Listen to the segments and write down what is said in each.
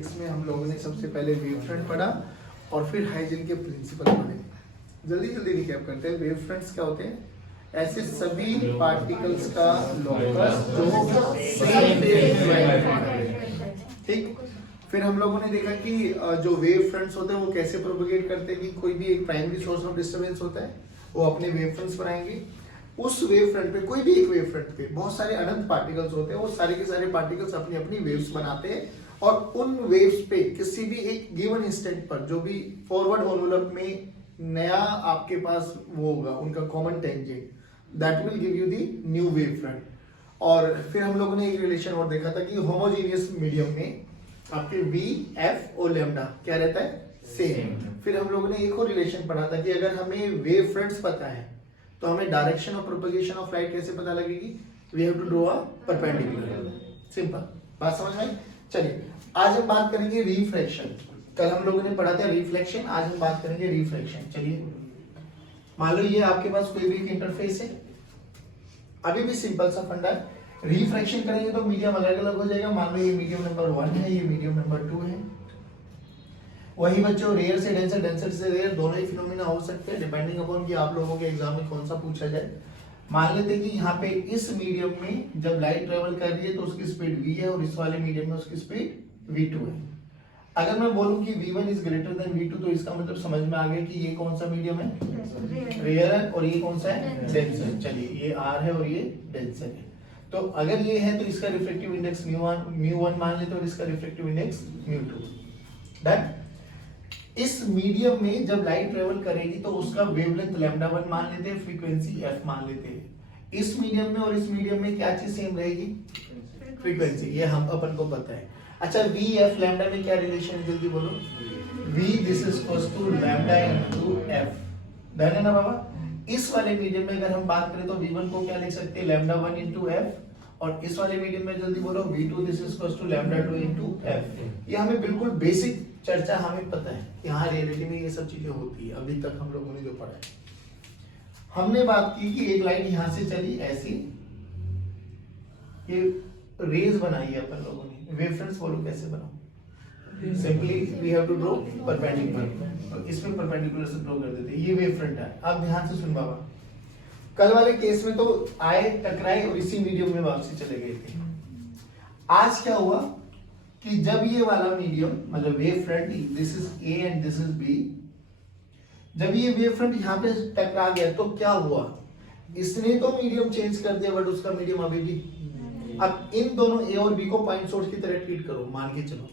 Mathematics में हम लोगों ने सबसे पहले वेव फ्रंट पढ़ा और फिर हाइजन के प्रिंसिपल पढ़े। जल्दी जल्दी रिकैप करते हैं। वेव फ्रंट्स क्या होते हैं? ऐसे सभी पार्टिकल्स का लॉकस जो सेम वेव, ठीक। फिर हम लोगों ने देखा कि जो वेव फ्रंट्स होते हैं वो कैसे प्रोपेगेट करते हैं कि कोई भी एक प्राइमरी सोर्स ऑफ डिस्टरबेंस होता है, वो अपने वेव फ्रंट्स बनाएंगे। उस वेव फ्रंट पे, कोई भी एक वेव फ्रंट पे बहुत सारे अनंत पार्टिकल्स होते हैं, वो सारे के सारे पार्टिकल्स अपनी अपनी वेव्स बनाते हैं और उन वेव्स पे किसी भी एक गिवन इंस्टेंट पर जो भी फॉरवर्ड एनवेलप में नया आपके पास वो होगा उनका common tangent, that will give you the new wave front. और फिर हम लोगों ने एक रिलेशन और देखा था कि होमोजेनियस मीडियम में आपके वी एफ और लैम्डा क्या रहता है? सेम। फिर हम लोगों ने एक और रिलेशन पढ़ा था कि अगर हमें वेव फ्रंट्स पता है तो हमें direction of propagation of light कैसे पता लगेगी? We have to draw a perpendicular. Simple बात समझ में आई? चलिए आज हम बात करेंगे रिफ्रैक्शन। कल हम लोगों ने पढ़ा था रिफ्लेक्शन, आज हम बात करेंगे रिफ्रैक्शन। चलिए मान लो ये आपके पास कोई भी एक इंटरफेस है, अभी भी सिंपल सा फंडा है। रिफ्रैक्शन करेंगे तो मीडियम अलग अलग हो जाएगा। मान लो ये मीडियम नंबर 1 है, ये मीडियम नंबर 2 है। वही बच्चों रेयर से डेंसर, डेंसर से रेयर दोनों ही फिनोमिना हो सकते हैं डिपेंडिंग अपॉन कि आप लोगों के एग्जाम में कौन सा पूछा जाए। मान लेते हैं कि यहाँ पे इस मीडियम में जब लाइट ट्रेवल कर रही है तो उसकी स्पीड v है और इस वाले मीडियम में उसकी स्पीड v2 है। अगर मैं बोलूं कि v1 is greater than v2 तो इसका मतलब समझ में आ गया कि ये कौन सा मीडियम है? रेयर है। और ये कौन सा है? डेंसर। चलिए ये r है और ये डेंसर है। तो अगर ये है तो इसका रिफ्रैक्टिव इंडेक्स μ1 मान लेते हैं और इसका रिफ्रैक्टिव इंडेक्स μ2। डन। इस मीडियम में जब लाइट ट्रेवल करेगी तो उसका वेवलेंथ λ1 मान लेते हैं, फ्रीक्वेंसी f मान लेते हैं। इस मीडियम में और इस मीडियम में क्या चीज सेम रहेगी? फ्रीक्वेंसी। ये हम अपन को पता है। अच्छा v f लैम्डा में क्या रिलेशन है? जल्दी बोलो। v this is equals to lambda into f। Done है ना बाबा? इस वाले मीडियम में अगर हम बात करें तो v1 को क्या लिख सकते हैं? λ1 इनटू f। और इस वाले मीडियम में जल्दी बोलो v2 this is equals to λ2 into f। ये हमें बिल्कुल बेसिक चर्चा हमें पता है कि हाँ रियलिटी में ये सब चीजें होती है। अभी तक हम लोगों ने जो पढ़ा है, हमने बात की कि एक लाइन यहां से चली ऐसी, ये रेज बनाई है अपन लोगों ने। वेव फ्रंट्स बोलो कैसे बनाओ? Simply we have to draw perpendicular और इसमें परपेंडिकुलर से ड्रॉ कर देते हैं। ये वेव फ्रंट है। अब ध्यान से सुन बाबा, कल वाले केस में तो आए टकराए और इसी मीडियम में वापसी चले गए थे। आज क्या हुआ कि जब ये वाला मीडियम मतलब wave front, this is A and this is B, जब ये वेव फ्रंट यहाँ पे टकरा गया तो क्या हुआ? इसने तो मीडियम चेंज कर दिया बट उसका मीडियम अभी भी। अब इन दोनों ए और बी को पॉइंट सोर्स की तरह ट्रीट करो। मान के चलो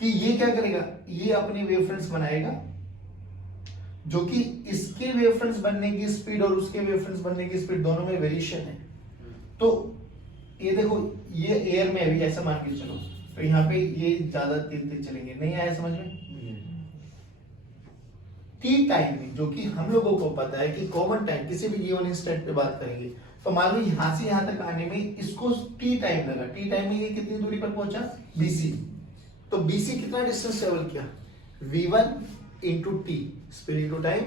कि ये क्या करेगा? ये अपने वेव फ्रंट्स बनाएगा जो कि इसके वेव फ्रंट्स बनने की स्पीड और उसके वेव फ्रंट्स बनने की स्पीड दोनों में वेरिएशन है। तो ये देखो ये एयर में अभी ऐसा मान के चलो तो यहाँ पे ये ज्यादा तेज चलेंगे। नहीं आया समझ में? टी टाइम में जो कि हम लोगों को पता है कि कॉमन टाइम किसी भी गिवन इंस्टेंट पे बात करेंगे तो मान लो यहां से यहां तक आने में इसको टी टाइम लगा। टी टाइम में ये कितनी दूरी पर पहुंचा? BC। तो BC कितना डिस्टेंस ट्रेवल किया? v1 into T, speed into time.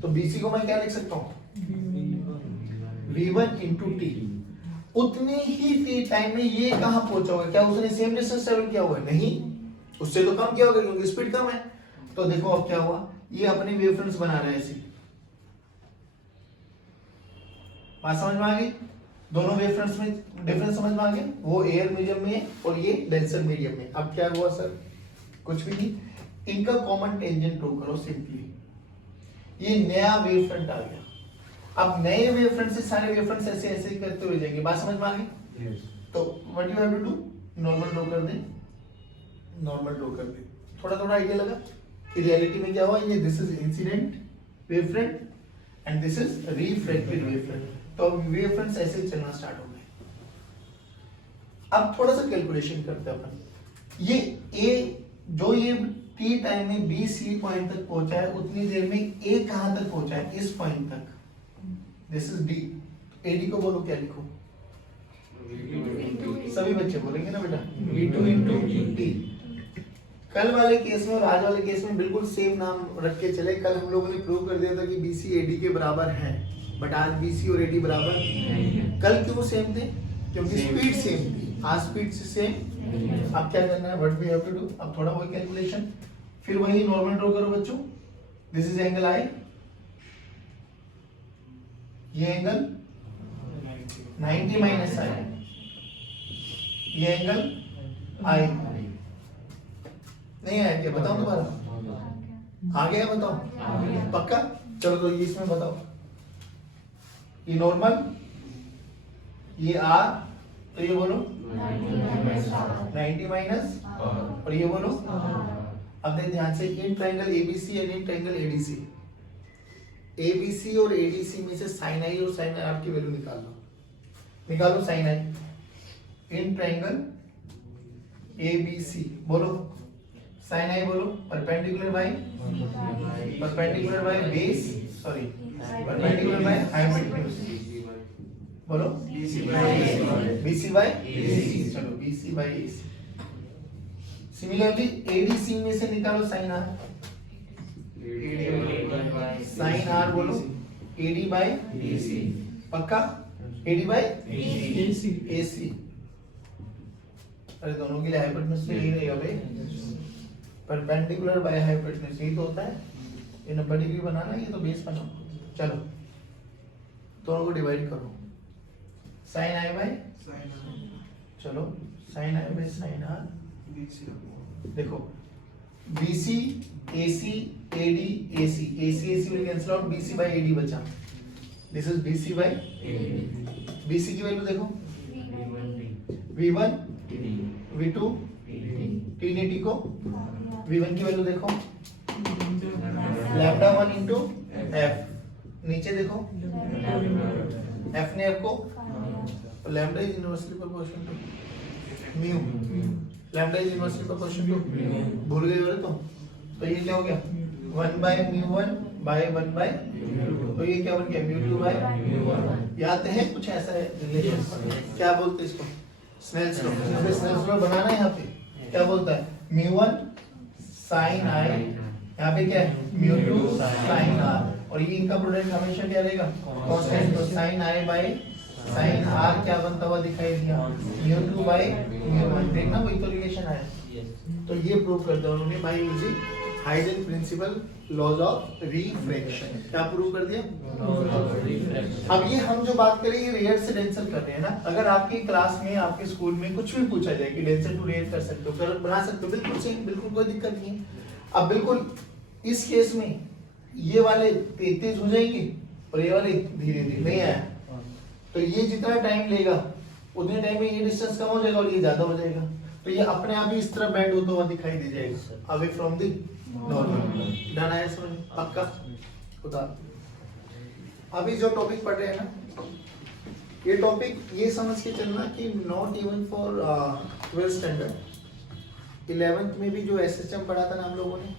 तो BC को मैं क्या लिख सकता हूँ? v1 into T. उतने ही टी टाइम में ये कहां पहुंचा होगा? क्या उसने सेम डिस्टेंस ट्रेवल किया हुआ? नहीं, उससे तो कम किया होगा क्योंकि स्पीड कम है। तो देखो अब क्या हुआ, ये अपने वेव फ्रंट्स बना रहे हैं ऐसे। बात समझ में आ गई? दोनों वेव फ्रंट्स में डिफरेंस समझ में आ गया? वो एयर मीडियम में है और ये डेंसर मीडियम में। अब क्या हुआ सर? कुछ भी नहीं, इनका कॉमन टेंजेंट ड्रॉ करो सिंपली। ये नया वेव फ्रंट आ गया। अब नए वेव फ्रंट से सारे वेव फ्रंट्स ऐसे ऐसे ही करते हुए जाएंगे। बात समझ में आ गई? तो what you have to do, normal draw कर दे। नॉर्मल ड्रॉ कर दे। थोड़ा थोड़ा आइडिया लगा कि रियलिटी में क्या हुआ? ये this is incident wave front end this is reflected wave front. तो वेव फ्रंट्स ऐसे चलना स्टार्ट हो गए। अब थोड़ा सा कैलकुलेशन करते हैं अपन। ये ए जो ये टी टाइम में बी सी पॉइंट तक पहुंचा है उतनी देर में ए कहां तक पहुंचा है? इस पॉइंट तक। This is D. एडी को बोलो क्या लिखो? सभी बच्चे बोलेंगे ना बेटा v2 इंटू टी। कल वाले केस में और आज वाले केस में बिल्कुल सेम नाम रख के चले। कल हम लोगों ने प्रूव कर दिया था कि BC AD के बराबर है बट आज BC और AD बराबर। कल क्यों सेम थे? क्योंकि स्पीड सेम थी। आर स्पीड से सेम। अब क्या करना है, what we have to do, अब थोड़ा वही कैलकुलेशन, फिर वही नॉर्मल ड्रॉ करो बच्चों। दिस इज एंगल आई, ये एंगल 90 माइनस आई, ये एंगल आई। नहीं आया क्या, बताओ दोबारा, आ गया बताओ, पक्का? चलो तो ये इसमें बताओ, ये नॉर्मल, ये आर, तो ये बोलो 90 माइनस, और ये बोलो। अब देख ध्यान से, इन triangle ABC and in triangle ADC, ABC और एडीसी में से साइन आई और साइन आर की वैल्यू निकाल लो, निकालो sine i. In triangle ABC बोलो साइन आई, बोलो perpendicular by base, sorry perpendicular by hypotenuse, बोलो बीसी बाय एसी, चलो BC by AC. Similarly ADC में से निकालो साइन आर, साइन आर बोलो एडी बाय एसी, पक्का? AD by AC. अरे दोनों के लिए हाइपोटेन्यूज यही रहेगा भाई, परपेंडिकुलर बाय हाइपोटेन्यूज यही तो होता है। ये 90 डिग्री बनाना, ये तो बेस बनाओ। चलो दोनों को डिवाइड करो, साइन आई बाय, चलो sine i by sine r. देखो BC AC AD AC, AC AC will cancel out, BC by AD बचा। This is BC by BC की वैल्यू देखो, V1 V2 T को, V1 की value देखो lambda 1 into F, नीचे देखो F ने एफ को, lambda is inversely proportional to mu, lambda is inversely proportional to, भूल गए हो तो ये क्या हो गया 1 बाय म्यू1 बाय 1 बाय, तो ये क्या बन गया म्यू2 बाय म्यू1। याद है कुछ ऐसा है रिलेशन, क्या बोलते हैं इसको, स्नेल्स लॉ। स्नेल्स लॉ बनाना है यहाँ पे, क्या बोलता है म्यू1 साइन आई, यहाँ पे क्या है म्यू2 साइन आर, और ये इनका प्रोडक्ट हमेशा क्या रहेगा कांस्टेंट, तो sine i by sine r क्या बनता हुआ दिखाई दिया म्यू2 बाय म्यू1। देखना वही तो रिलेशन आया, तो ये प्रूव कर दिया उन्होंने by using Huygens principle laws of refraction. क्या प्रूव कर दिया? अब ये हम जो बात करें ये रेयर से डेंसर कर रहे हैं ना। अगर आपकी क्लास में आपके स्कूल में कुछ भी पूछा जाए कि डेंसर टू रेयर कर सकते हो, कर बना सकते हो, बिल्कुल सही, बिल्कुल कोई दिक्कत नहीं है। अब बिल्कुल इस केस में ये वाले तेज हो जाएंगे और ये वाले धीरे धीरे नहीं आया, तो ये जितना टाइम लेगा उतने टाइम में ये डिस्टेंस कम हो जाएगा और ये ज्यादा हो जाएगा, तो ये अपने आप ही इस तरह बेंड होता हुआ दिखाई दे जाएगा away from the normal. Done है समझ, पक्का? खुदा अभी जो टॉपिक पढ़ रहे हैं ना, ये टॉपिक ये समझ के चलना कि not even for 12th standard, 11th में भी जो एसएचएम पढ़ा था ना हम लोगों ने,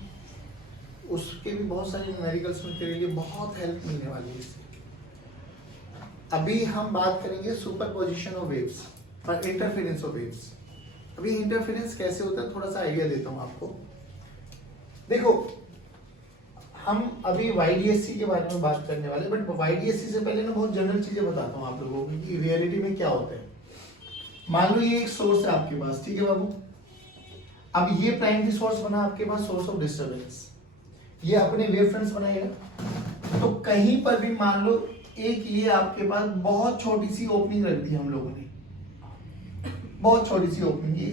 उसके भी बहुत सारे न्यूमेरिकल्स में तेरे लिए बहुत हेल्प मिलने वाली है इससे। अभी हम बात करेंगे सुपरपोजिशन ऑफ वेव्स और इंटरफेरेंस ऑफ वेव्स। अभी इंटरफेरेंस कैसे होता है थोड़ा सा आइडिया देता हूं आपको। देखो हम अभी YDSC के बारे में बात करने वाले, बट YDSC से पहले ना बहुत जनरल चीजें बताता हूं आप लोगों को कि रियलिटी में क्या होता है। मान लो ये एक सोर्स है आपके पास, ठीक है बाबू। अब ये प्राइमरी सोर्स बना आपके पास, सोर्स ऑफ डिस्टरबेंस, ये अपने वेव फ्रंट्स बनाएगा। तो कहीं पर भी मान लो एक ये आपके पास बहुत छोटी सी ओपनिंग रख दी हम लोगों ने, बहुत छोटी सी ओपनिंग है।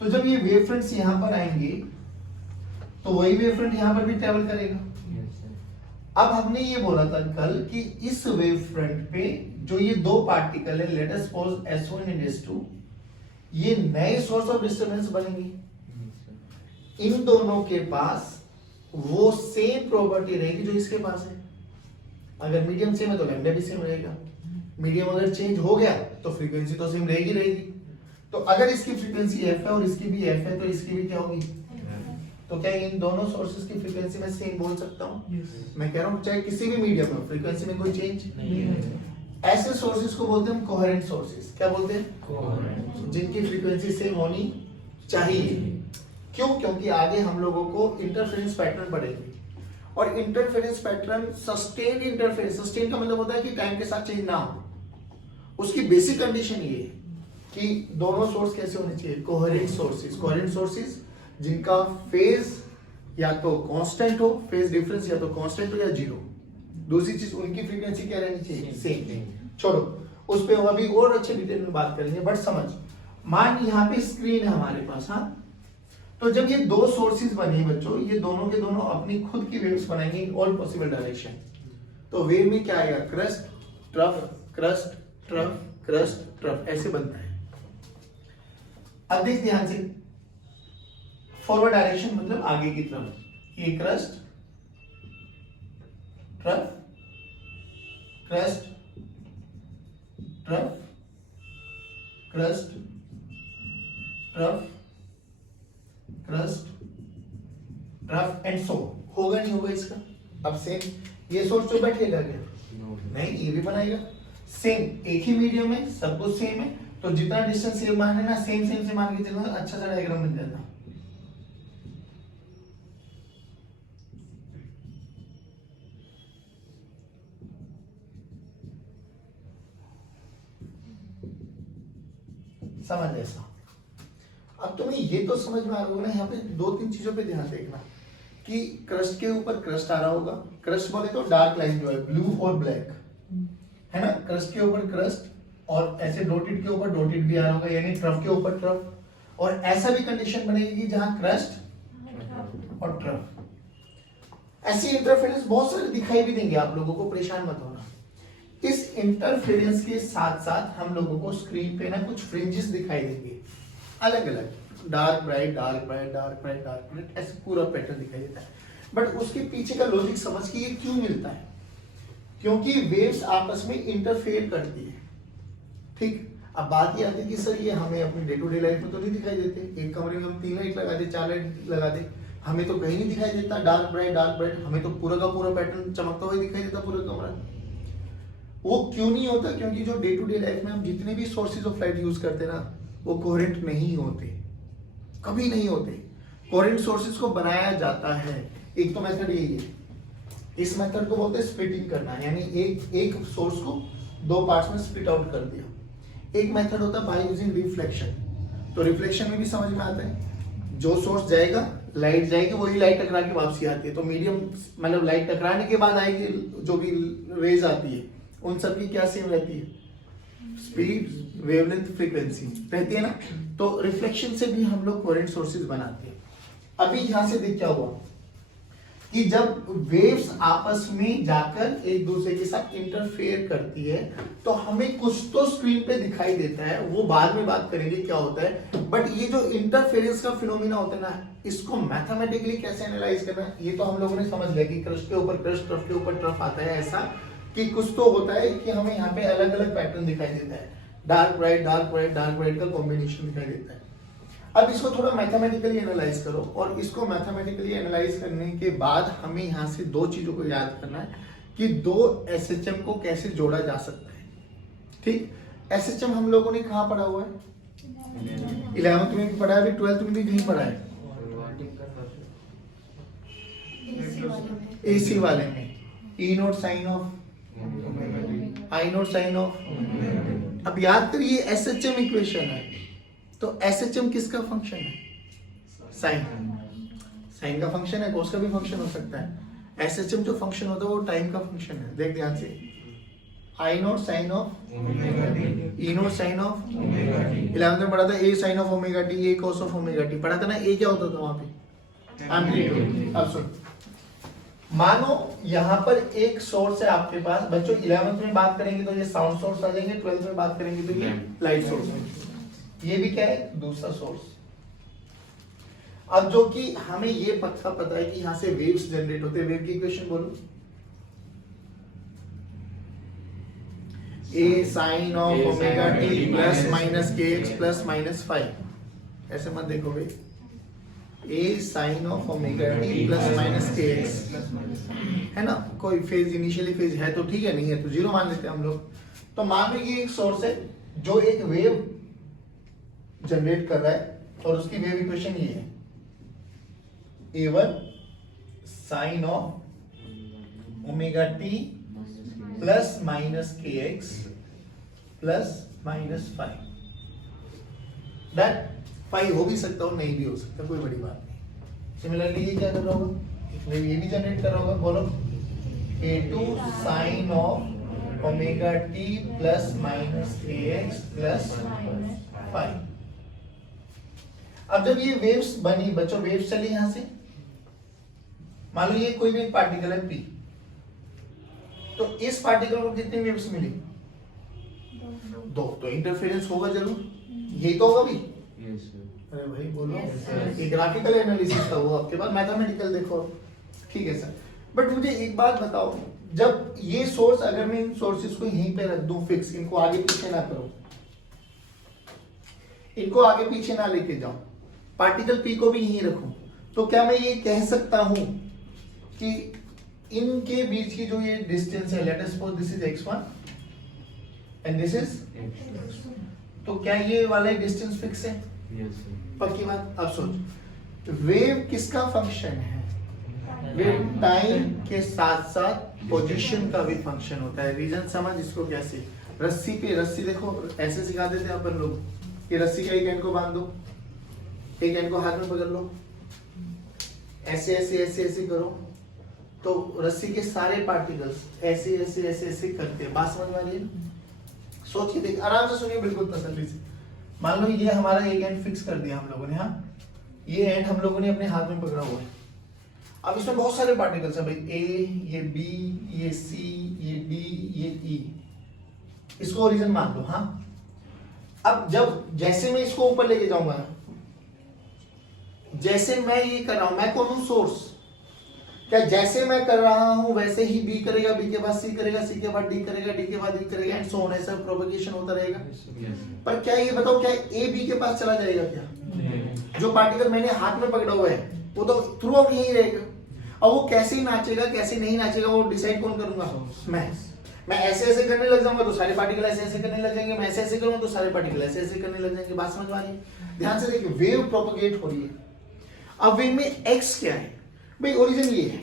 तो जब ये वेव फ्रंट्स यहां पर आएंगे तो वही वेव फ्रंट यहां पर भी ट्रेवल करेगा। अब हमने ये बोला था कल कि इस वेव फ्रंट पे जो ये दो पार्टिकल है, let us suppose S1 and S2, ये नए सोर्स ऑफ डिस्टरबेंस बनेंगे। इन दोनों के पास वो सेम प्रॉपर्टी रहेगी जो इसके पास है। अगर मीडियम सेम है तो लैम्डा भी सेम रहेगा। मीडियम अगर चेंज हो गया तो फ्रीक्वेंसी तो सेम रहेगी। तो अगर इसकी फ्रीक्वेंसी f है और इसकी भी f है तो इसकी भी क्या होगी? तो क्या इन दोनों सोर्सेज की फ्रीक्वेंसी में सेम बोल सकता हूँ? मैं कह रहा हूँ चाहे किसी भी मीडियम में फ्रीक्वेंसी में कोई चेंज नहीं है। ऐसे सोर्सेज को बोलते हैं हम कोहेरेंट सोर्सेज। क्या बोलते हैं? कोहेरेंट, जिनकी फ्रीक्वेंसी सेम होनी चाहिए। क्यों? क्योंकि आगे हम लोगों को इंटरफेरेंस पैटर्न पढ़ेंगे और interference pattern sustain interference, sustain का मतलब होता है कि टाइम के साथ चेंज ना हो। उसकी बेसिक कंडीशन ये है कि दोनों सोर्स कैसे होने चाहिए, कोहेरेंट सोर्सेज। कोहेरेंट सोर्सेज जिनका फेज या तो कांस्टेंट हो, फेज डिफरेंस या तो कांस्टेंट हो या जीरो। दूसरी चीज उनकी फ्रीक्वेंसी क्या रहनी चाहिए, सेम। छोड़ो उस पे अभी और अच्छे डिटेल में बात करेंगे, बट समझ, मान यहाँ पे स्क्रीन है हमारे पास, हाँ, तो जब ये दो सोर्सेज बने बच्चों, ये दोनों के दोनों अपनी खुद की वेव्स बनाएंगे इन ऑल पॉसिबल डायरेक्शन। तो वेव में क्या आएगा, crust trough crust trough crust trough, ऐसे बनता है। अब देख ध्यान से, फॉरवर्ड डायरेक्शन मतलब आगे की तरफ, ये crust trough crust trough crust trough crust trough and so. होगा नहीं होगा इसका? अब सेम ये सोर्स जो बैठेगा क्या, नहीं, ये भी बनाएगा सेम, एक ही मीडियम है, सब कुछ सेम है, तो जितना डिस्टेंस ये मान लेना सेम सेम से मान के चलना, अच्छा सा डायग्राम बन जाता। समझ ऐसा। अब तुम्हें ये तो समझ में आ रहा होगा ना, यहाँ पे दो तीन चीजों पे ध्यान देखना कि क्रस्ट के ऊपर क्रस्ट आ रहा होगा, क्रस्ट बोले तो डार्क लाइन जो है ब्लू और ब्लैक है ना, क्रस्ट के ऊपर क्रस्ट, और ऐसे डॉटेड के ऊपर डॉटेड भी आ रहा होगा, यानी ट्रफ के ऊपर ट्रफ, और ऐसा भी कंडीशन बनेगी जहां क्रस्ट और ट्रफ। ऐसी इंटरफेरेंस बहुत सारे दिखाई भी देंगे आप लोगों को, परेशान मत होना। इस इंटरफेरेंस के साथ साथ हम लोगों को स्क्रीन पे ना कुछ फ्रिंजेस दिखाई देंगे अलग अलग, dark bright dark bright dark bright dark bright, ऐसे पूरा पैटर्न दिखाई देता है। बट उसके पीछे का लॉजिक समझ के ये क्यों मिलता है, क्योंकि वेव्स आपस में इंटरफेयर करती है, ठीक। अब बात ये आती है कि सर ये हमें अपनी डे टू डे लाइफ में तो नहीं दिखाई देते, एक कमरे में हम 3 लाइट लगा दे 4 लाइट लगा दे, हमें तो कहीं नहीं दिखाई देता डार्क ब्राइट, हमें तो पूरा का पूरा पैटर्न चमकता हुआ दिखाई देता पूरा कमरा। वो क्यों नहीं होता, क्योंकि जो डे टू डे लाइफ में हम जितने भी सोर्सेज ऑफ लाइट यूज करते हैं ना, वो कोहेरेंट नहीं होते, कभी नहीं होते। कोहेरेंट सोर्सेज को बनाया जाता है, एक तो मेथड यही है, इस मेथड को बोलते हैं स्प्लिटिंग करना, यानी एक सोर्स को 2 पार्ट्स में स्प्लिट आउट कर दिया। एक मेथड होता है बाय यूजिंग रिफ्लेक्शन, तो रिफ्लेक्शन में भी समझ में आता है, जो सोर्स जाएगा लाइट जाएगी, वही लाइट टकरा के वापसी आती है, तो मीडियम मतलब लाइट टकराने के बाद आएगी जो भी रेज आती है, उन सब की क्या सेम रहती है, स्पीड वेवलेंथ फ्रीक्वेंसी रहती है ना। तो रिफ्लेक्शन से भी हम लोग कोहेरेंट सोर्सेज बनाते हैं। अभी यहां से देख क्या हुआ कि जब वेव्स आपस में जाकर एक दूसरे के साथ इंटरफेयर करती है तो हमें कुछ तो स्क्रीन पे दिखाई देता है, वो बाद में बात करेंगे क्या होता है। बट ये जो इंटरफेरेंस का फिनोमिना होता है ना, इसको मैथमेटिकली कैसे एनालाइज करना है, ये तो हम लोगों ने समझ लिया कि क्रस्ट के ऊपर क्रस्ट, ट्रफ के ऊपर ट्रफ आता है, ऐसा कि कुछ तो होता है कि हमें यहाँ पे अलग अलग पैटर्न दिखाई देता है, डार्क ब्राइट का कॉम्बिनेशन दिखाई देता है। अब इसको थोड़ा मैथमेटिकली एनालाइज करो, और इसको मैथमेटिकली एनालाइज करने के बाद हमें यहाँ से 2 चीजों को याद करना है कि 2 SHM को कैसे जोड़ा जा सकता है, ठीक। SHM हम लोगों ने कहाँ पढ़ा हुआ है, 11th में भी पढ़ा है, अभी 12th में भी कहीं पढ़ा है, AC वाले में, E naught sine of I naught sine of. अब याद करिए SHM इक्वेशन है, तो SHM किसका फंक्शन है, साइन का फंक्शन है, कोस का भी फंक्शन हो सकता है। SHM जो फंक्शन होता है वो टाइम का फंक्शन है, देख ध्यान से, I naught sine of E naught sine of, 11th में पढ़ा था A sine of omega t, A cos of omega t, पढ़ा था ना, A क्या होता था वहां पे, एम्पलीट्यूड। अब सुन, मानो यहां पर एक सोर्स है आपके पास, बच्चों 11th में बात करेंगे तो ये साउंड सोर्स आ जाएंगे, 12th में बात करेंगे तो ये लाइट सोर्स, ये भी क्या है, दूसरा सोर्स। अब जो कि हमें ये पक्का पता है कि यहां से वेव्स जनरेट होते हैं, वेव की इक्वेशन बोलो, A sine of omega t plus minus k x plus minus 5, ऐसे मत देखोगे, A sine of omega t plus minus k x है ना, कोई फेज इनिशियली फेज है तो ठीक है, नहीं है तो 0 मान लेते हैं हम लोग। तो मान लो ये एक सोर्स है जो एक वेव जनरेट कर रहा है, और उसकी वेव इक्वेशन ये है, A1 sine of omega t plus minus k x plus minus 5, that phi हो भी सकता हो, नहीं भी हो सकता, कोई बड़ी बात नहीं। सिमिलरली ये क्या कर रहा होगा, ये भी जनरेट कर रहा होगा, बोलो a2 sin of omega t plus minus ax plus phi. अब जब ये वेव्स बनी बच्चों, वेव्स चली यहां से, मान लो ये कोई भी एक पार्टिकल है p, तो इस पार्टिकल को कितनी वेव्स मिली, दो, तो इंटरफेरेंस होगा जरूर, यही तो होगा भी। अरे भाई बोलो, ये ग्राफिकल एनालिसिस था वो, आपके बाद मैथमेटिकल देखो, ठीक है सर। बट मुझे एक बात बताओ, जब ये सोर्स, अगर मैं इन सोर्सेस को यहीं पे रख दूं फिक्स, इनको आगे पीछे ना करो, इनको आगे पीछे ना लेके जाऊं, पार्टिकल पी को भी यहीं रखूं, तो क्या मैं ये कह सकता हूं कि इनके बीच की जो ये डिस्टेंस है, let us suppose this is x1 and this is, तो क्या ये वाला डिस्टेंस फिक्स है? पक्की बात। अब सोच, वेव किसका फंक्शन है? वेव टाइम के साथ साथ पोजीशन का भी फंक्शन होता है। रीजन समझ इसको कैसे, रस्सी पे, रस्सी देखो ऐसे सिखा देते हैं अपन लोग, ये रस्सी का एक एंड को बांध दो, एक एंड को हाथ में पकड़ लो, ऐसे ऐसे ऐसे ऐसे करो, तो रस्सी के सारे पार्टिकल्स ऐसे ऐसे ऐसे ऐसे करते हैं। बात समझ में आ रही है? सोच के देख, आराम से सुनिए, बिल्कुल तसल्ली से। मान लो ये हमारा एक एंड फिक्स कर दिया हम लोगों ने, हाँ, ये एंड हम लोगों ने अपने हाथ में पकड़ा हुआ है। अब इसमें बहुत सारे पार्टिकल्स है भाई, ए, ये बी, ये सी, ये डी, ये ई, इसको ओरिजिन मान लो, हाँ। अब जब जैसे मैं इसको ऊपर लेके जाऊंगा, जैसे मैं ये कर रहा हूं, मैं कौन हूं? सोर्स। क्या जैसे मैं कर रहा हूं वैसे ही बी करेगा, बी के बाद सी करेगा, सी के बाद डी करेगा, डी के बाद ई करेगा, एंड सो ऑन, ऐसा प्रोपगेशन होता रहेगा। पर क्या ये बताओ, क्या ए बी के पास चला जाएगा? क्या जो पार्टिकल मैंने हाथ में पकड़ा हुआ है वो तो थ्रू आउट यही रहेगा। और वो कैसे ही नाचेगा, कैसे नहीं नाचेगा, वो डिसाइड कौन करूंगा? मैं ऐसे ऐसे करने लग जाऊंगा तो सारे पार्टिकल ऐसे ऐसे करने लग जाएंगे, मैं ऐसे ऐसे करूंगा तो सारे पार्टिकल ऐसे ऐसे करने लग जाएंगे। बात समझ में आ रही है? ध्यान से देखिए, वेव प्रोपगेट हो रही है। अब वेव में एक्स क्या है भाई? ओरिजिन ये है,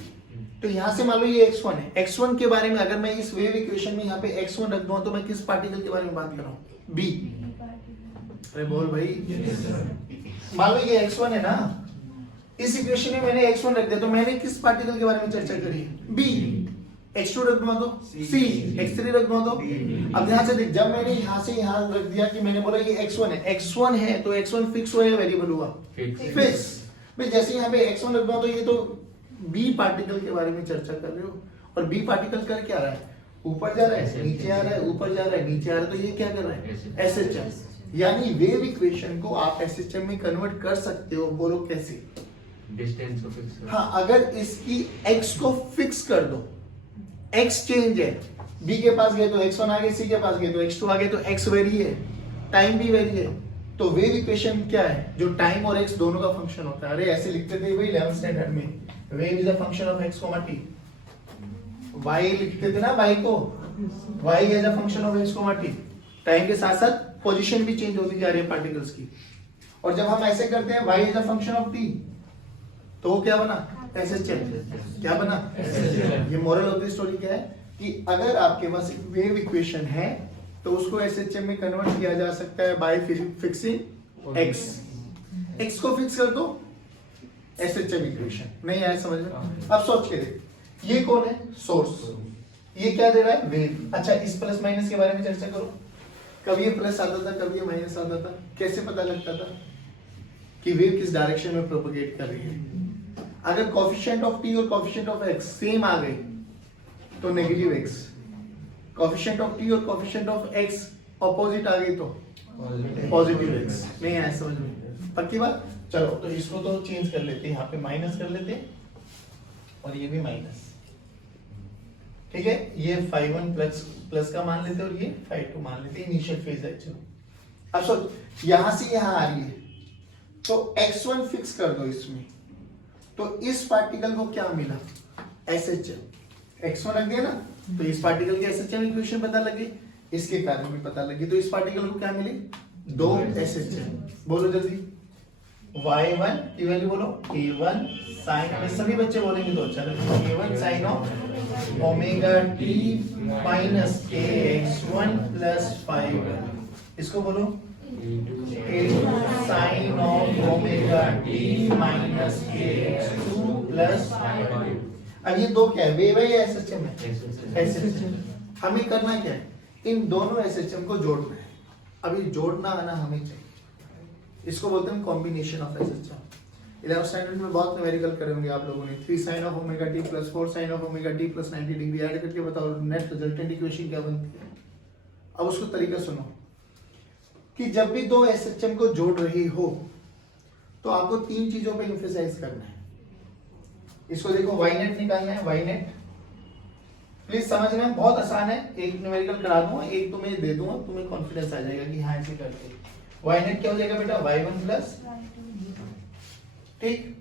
तो यहां से मान लो ये x1 है। x1 के बारे में अगर मैं इस वेव इक्वेशन में यहाँ पे x1 रख दूं तो मैं किस पार्टिकल के बारे में बात कर रहा हूँ? b। अरे बोल भाई, मान लो ये x1 है ना, इस इक्वेशन में मैंने x1 रख दिया, तो मैंने किस पार्टिकल के बारे में चर्चा करी? b। x2 रख दूंगा तो c, x3 रख दूंगा तो। अब ध्यान से देख, जब मैंने यहाँ से यहाँ रख दिया कि मैंने बोला ये x1 है, x1 है तो x1 फिक्स हुआ या वेरिएबल हुआ? फिक्स। भाई जैसे यहाँ पे x1 रख दूंगा तो ये तो बी पार्टिकल के बारे में चर्चा कर रहे हो, और बी पार्टिकल कर क्या रहा है? ऊपर जा रहा है, नीचे आ रहा है, ऊपर जा रहा है, नीचे आ रहा है, तो ये क्या कर रहा है? एसएचएम। यानी वेव इक्वेशन को आप एसएचएम में कन्वर्ट कर सकते हो। बोलो कैसे? डिस्टेंस को फिक्स कर। हाँ, अगर इसकी x को फिक्स कर दो, x चेंज है, b के पास गए तो x1 आ गए, c के पास गए तो x2 आ गए, तो x वेरी है, टाइम भी वेरी है। तो वेव इक्वेशन क्या है? जो टाइम और x दोनों का फंक्शन होता है। अरे ऐसे लिखते थे भाई 11th स्टैंडर्ड में, wave is a function of x, t। y लिखते थे ना, y को, y is a function of x, t। Time के साथ साथ पोजीशन भी चेंज होती जा रही है पार्टिकल्स की। और जब हम ऐसे करते हैं y is a function of t, तो वो क्या बना? एसएचएम। क्या बना? एसएचएम। ये मोरल ऑफ द स्टोरी क्या है कि अगर आपके पास एक वेव इक्वेशन है तो उसको एसएचएम में कन्वर्ट किया जा सकता है बाय फिक्सिंग x। x को फिक्स कर दो, एसएचएम इक्वेशन। नहीं आया समझ में? अब सोच के देख, ये कौन है? सोर्स। ये क्या दे रहा है? वेव। अच्छा, इस प्लस माइनस के बारे में चर्चा करो। कभी ये प्लस आता था, कभी ये माइनस आता था, कैसे पता लगता था कि वेव किस डायरेक्शन में प्रोपगेट कर रही है? अगर कोएफिशिएंट ऑफ t और कोएफिशिएंट ऑफ x सेम आ गए तो negative x, coefficient of t और कोएफिशिएंट ऑफ x ऑपोजिट आ गई तो पॉजिटिव x। नहीं आया समझ में? पक्की बात? चलो तो इसको तो चेंज कर लेते हैं, यहाँ पे माइनस कर लेते हैं और ये भी माइनस, ठीक है। ये 5 प्लस का मान लेते हैं और ये 5 मान लेते हैं, इनिशियल फेज है। चलो अब सोच, यहां से यहां आ रही है तो x1 फिक्स कर दो इसमें, तो इस पार्टिकल को क्या मिला? एसएचएम। x1 रख दिया ना, तो इस पार्टिकल की एसएचएम इक्वेशन पता लगी, इसके कारण भी पता लगी, तो इस पार्टिकल को क्या मिली? 2 एसएचएम। बोलो जल्दी, y1 की वैल्यू बोलो, a1 sin, में सभी बच्चे बोलेंगे तो अच्छा लगेगा, a1 sin of omega t minus ax1 plus 5। इसको बोलो A2 sin of omega t minus kx2 plus. अब ये दो क्या है, वेव है या एसएचएम है? एसएचएम। हमें करना क्या है, इन दोनों एसएचएम को जोड़ना है। अभी जोड़ना आना हमें चाहिए, इसको बोलते हैं combination of SHM. 11th standard में बहुत न्यूमेरिकल करे होंगे आप लोगों ने। 3 sin of omega t plus 4 sin of omega t plus 90 degree add करके बताओ नेट रिजल्टेंट इक्वेशन क्या बनती है। अब उसको तरीका सुनो कि जब भी दो एसएचएम को जोड़ रही हो तो आपको तीन चीजों पे एम्फसाइज करना है। इसको देखो, वाई नेट निकालना है। वाई नेट प्लीज समझना, बहुत आसान है। एक न्यूमेरिकल करा दूंगा, एक तुम्हें दे दूंगा, तुम्हें कॉन्फिडेंस आ जाएगा कि हाँ ऐसे करते। वाई नेट क्या हो जाएगा बेटा, y1 प्लस, ठीक।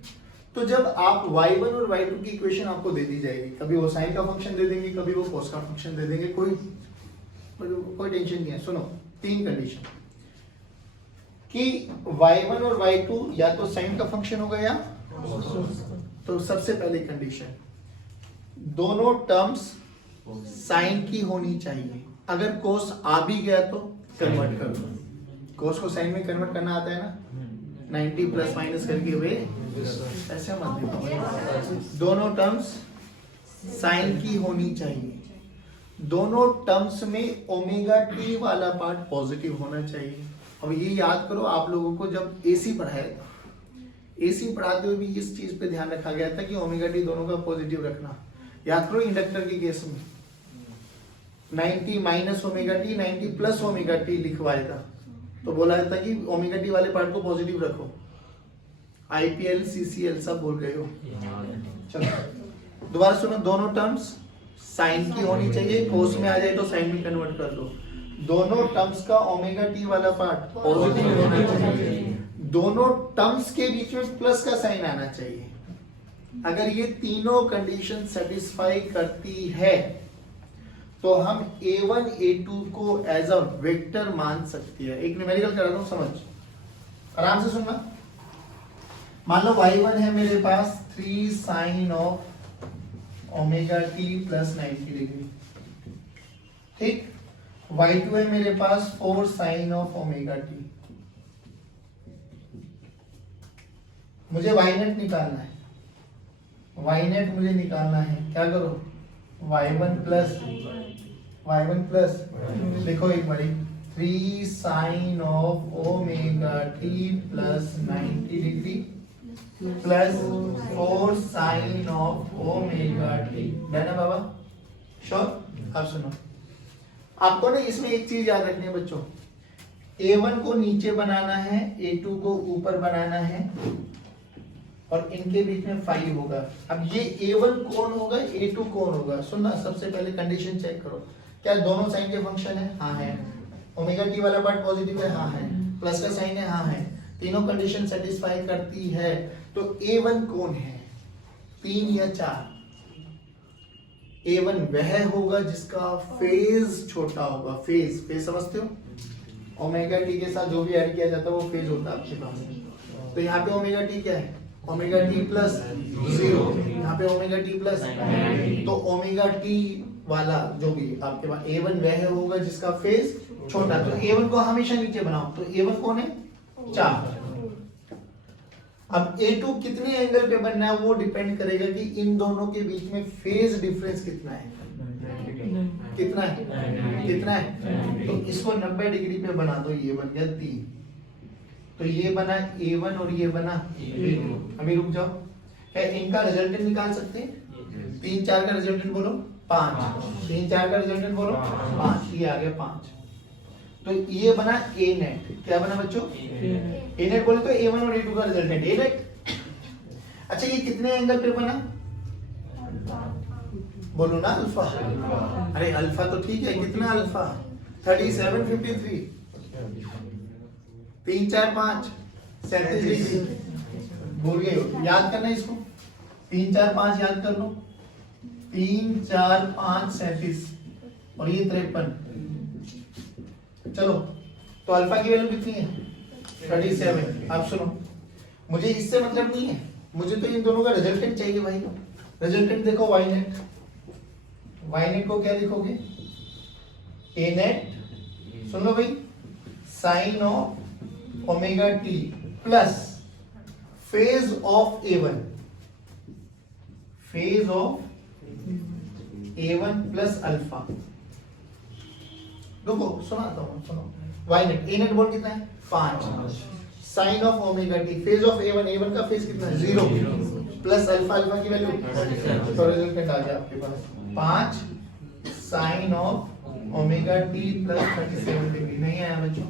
तो जब आप y1 और y2 की इक्वेशन आपको दे दी जाएगी, कभी वो साइन का फंक्शन दे देंगे, कभी वो कोस का फंक्शन दे देंगे, कोई टेंशन नहीं है। सुनो, तीन कंडीशन कि y1 और y2 या तो साइन का फंक्शन होगा या तो सबसे पहली कंडीशन, दोनों टर्म्स साइन की होनी चाहिए। अगर कोस आ भी गया तो कन्वर्ट कर दो। कोस को साइन में कन्वर्ट करना आता है ना, 90 प्लस माइनस करके वे ऐसे मत देखो। दोनों टर्म्स साइन की होनी चाहिए। दोनों टर्म्स में ओमेगा टी वाला पार्ट पॉजिटिव होना चाहिए। अब ये याद करो, आप लोगों को जब एसी पढ़ाया था, एसी पढ़ाते हुए भी इस चीज पे ध्यान रखा गया था कि ओमेगा टी दोनों का पॉजिटिव रखना। याद करो इंडक्टर के केस में 90 minus omega T 90 plus omega T लिखवाया था, तो बोला था कि ओमेगा टी वाले पार्ट को पॉजिटिव रखो। आईपीएल सीसीएल सब बोल गए हो। चलो दोबारा सुनो, दोनों टर्म्स साइन की होनी चाहिए। कोस में आ जाए तो साइन में कन्वर्ट कर दो। दोनों टर्म्स का ओमेगा टी वाला पार्ट पॉजिटिव होना चाहिए। दोनों टर्म्स के बीच में प्लस का साइन आना चाहिए। अगर ये तीनों कंडीशन सेटिस्फाई करती है तो हम a1 a2 को एज अ वेक्टर मान सकती है। एक न्यूमेरिकल करा दूं, समझ आराम से सुनना। मान लो y1 है मेरे पास 3 sin of omega t plus 90 degree, ठीक। y2 है मेरे पास 4 sin ऑफ ओमेगा t। मुझे y नेट निकालना है। y नेट मुझे निकालना है, क्या करो, y1 प्लस देखो एक बारी 3 sin of omega t plus 90 degree plus 4 sin of omega t। Done है बाबा, श्योर। अब सुनो, आपको ना इसमें एक चीज याद रखनी है बच्चों, a1 को नीचे बनाना है, a2 को ऊपर बनाना है, और इनके बीच में 5 होगा। अब ये a1 कौन होगा, a2 कौन होगा। सुनना, सबसे पहले कंडीशन चेक करो, क्या दोनों साइन के फंक्शन है? हाँ है। ओमेगा टी वाला पार्ट पॉजिटिव है? हाँ है। प्लस का साइन है? हाँ है। तीनों कंडीशन सेटिस्फाई करती है। तो a1 कौन है, 3 या 4? a1 वह होगा जिसका फेज छोटा होगा। फेज समझते हो, ओमेगा टी के साथ जो भी ऐड किया जाता है वो फेज होता है आपके पास। तो यहाँ पे ओमेगा टी क्या है, ओमेगा टी प्लस 0, यहाँ पे ओमेगा टी प्लस। तो ओमेगा टी वाला जो भी आपके पास a1 वह होगा जिसका फेज छोटा। तो a1 को हमेशा नीचे बनाओ। तो a1 कौन है, 4। अब a2 कितने एंगल पे बनना है वो डिपेंड करेगा कि इन दोनों के बीच में फेज डिफरेंस कितना है। कितना है? तो इसको 90 डिग्री पे बना दो, ये बन गया 3। तो ये बना a1 और ये बना a2। अभी रुक जाओ, क्या इनका रिजल्टेंट निकाल सकते हैं? 3 4 का रिजल्टेंट बोलो 5। 3 4 का रिजल्टेंट बोलो 5। ये आ गया 5। तो ये बना a नेट। क्या बना बच्चों, a नेट बोले तो a1 और a2 का रिजल्टेंट a नेट। अच्छा ये कितने एंगल पे बना, बोलो ना अल्फा। अरे अल्फा तो ठीक है, कितना अल्फा, 37 53 3 4 5 37 डिग्री। भूल गए हो, याद करना इसको। 3 4 5 याद कर लो। 3 4 5 37 और ये 53। चलो तो अल्फा की वैल्यू कितनी है, 37। अब सुनो, मुझे इससे मतलब नहीं है, मुझे तो इन दोनों का रिजल्टेंट चाहिए भाई। रिजल्टेंट देखो, वाई नेट। वाई नेट को क्या लिखोगे, ए नेट, सुन लो भाई, sine of omega t plus phase of A1, phase of A1 plus alpha. देखो सुनाता हूं, सुनो। वाई नेट, ए नेट बोल कितना है 5, sine of omega t, phase of A1, A1 का फेज कितना है 0 प्लस अल्फा, अल्फा की वैल्यू तो रिजल्टेंट आ गया आपके पास 5 sine of omega t plus 37 degree. नहीं आया बच्चों?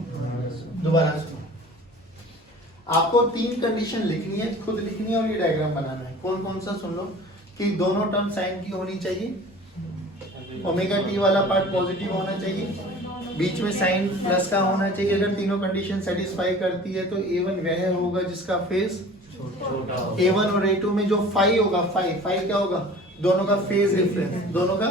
दोबारा सुनो, आपको 3 कंडीशन लिखनी है, खुद लिखनी है और ये डायग्राम बनाना है। कौन कौन सा सुन लो कि दोनों टर्म साइन की होनी चाहिए, ओमेगा टी वाला पार्ट पॉजिटिव होना चाहिए, बीच में साइन प्लस का होना चाहिए। अगर तीनों कंडीशन सेटिस्फाई करती है तो A1 वह होगा जिसका फेज A1 और A2 में जो फाई होगा, फाई क्या होगा, दोनों का फेज डिफरेंस, दोनों का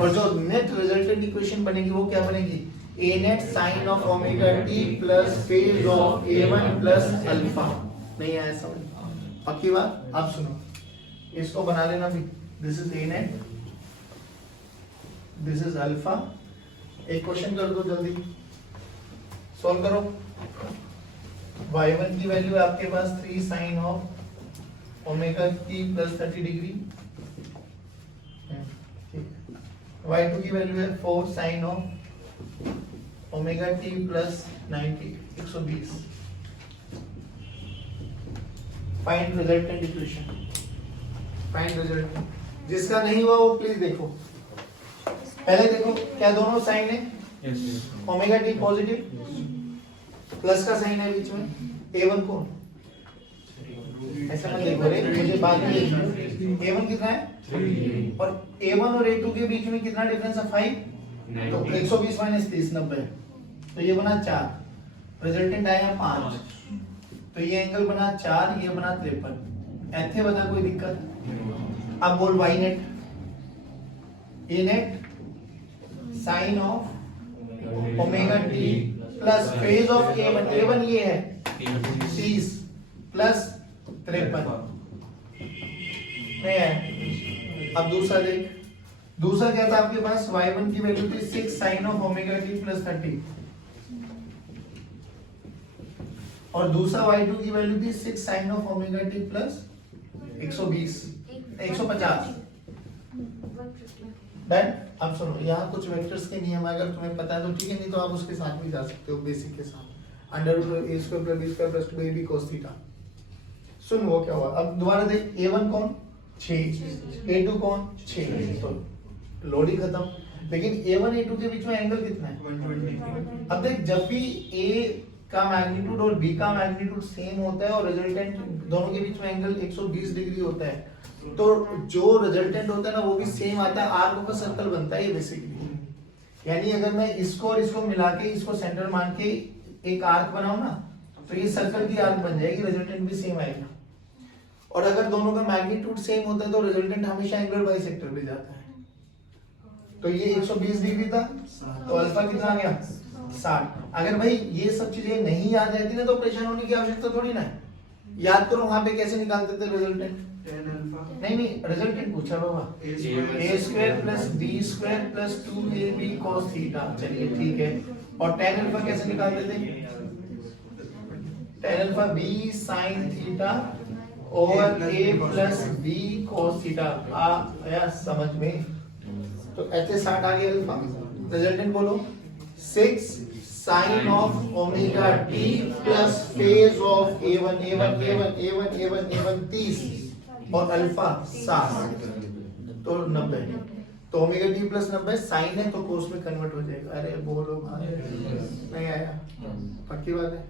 और जो नेट रिजल्टेंट इक्वेशन बनेगी वो क्या बनेगी, A net sine of omega t plus phase of A1 plus alpha. नहीं आया समझ? पक्की बात? आप सुनो, इसको बना लेना भी, this is A net, this is alpha. एक क्वेश्चन कर दो जल्दी, सॉल्व करो। y1 की वैल्यू है आपके पास 3 sine of omega t plus 30 degree, y2 की वैल्यू है 4 sine of omega t plus 90, 120। Find resultant equation, find resultant. जिसका नहीं हुआ वो प्लीज देखो, पहले देखो क्या दोनों साइन है, ओमेगा टी पॉजिटिव, प्लस का साइन है बीच में, A1 कौन, ऐसा मत देखो रे, मुझे बात नहीं, A1 कितना है और A1 और A2 के बीच में कितना डिफरेंस है 5, तो 120 माइनस 30 90, तो ये बना 4, रिजल्टेंट आया 5, तो ये एंगल बना 4, ये बना 53। ऐसे बता कोई दिक्कत? अब बोल y net, A net sine of omega t plus phase of A1, A1 ये है 30 प्लस 53। नहीं है? अब दूसरा देख, दूसरा क्या था आपके पास, y1 की वैल्यू थी 6 sine of omega t plus 30 और दूसरा y2 की वैल्यू थी 6 sine of omega t plus 120 150। Done? अब सुनो, यहाँ कुछ वेक्टर्स के नियम अगर तुम्हें पता है तो ठीक है, नहीं तो आप उसके साथ भी जा सकते हो, बेसिक के साथ, under root a square plus b square plus 2ab cos theta. सुन वो क्या हुआ, अब दोबारा देख, A1 कौन 6, A2 कौन 6, तो लोड ही खत्म। लेकिन A1 A2 के बीच में एंगल कितना है 120। अब देख, जब भी A का मैग्नीट्यूड और B का मैग्नीट्यूड सेम होता है और रिजल्टेंट दोनों के बीच में एंगल 120 डिग्री होता है, तो जो रिजल्टेंट होता है ना वो भी सेम आता है, आर्क का सर्कल बनता है ये बेसिकली। यानी अगर मैं इसको और इसको मिला के इसको सेंटर मान के एक आर्क बनाऊं ना, तो ये सर्कल की आर्क बन जाएगी, रिजल्टेंट भी सेम आएगा। और अगर दोनों का मैग्नीट्यूड सेम होता है तो रिजल्टेंट हमेशा एंगुलर बाइसेक्टर पे जाता है। तो ये 120 डिग्री था, तो अल्फा कितना आ गया 60। अगर भाई ये सब चीजें नहीं याद रहती ना तो परेशान होने की आवश्यकता थोड़ी ना है। याद करो वहां पे कैसे निकालते थे रिजल्टेंट, नहीं रिजल्टेंट पूछा बाबा, a square plus b square plus 2ab cos theta. चलिए ठीक है, और tan अल्फा कैसे निकालते थे, tan alpha b sin theta over a plus b cos theta. आया समझ में? तो ऐसे 60 आ गया अल्फा। रिजल्टेंट बोलो 6 sine of omega t plus phase of a1 a1 a1 a1 a1 a1 30 और अल्फा 60 तो 90। तो ओमेगा टी प्लस 90 साइन है तो कोस में कन्वर्ट हो जाएगा। अरे बोलो भाई, नहीं आया? पक्की बात है।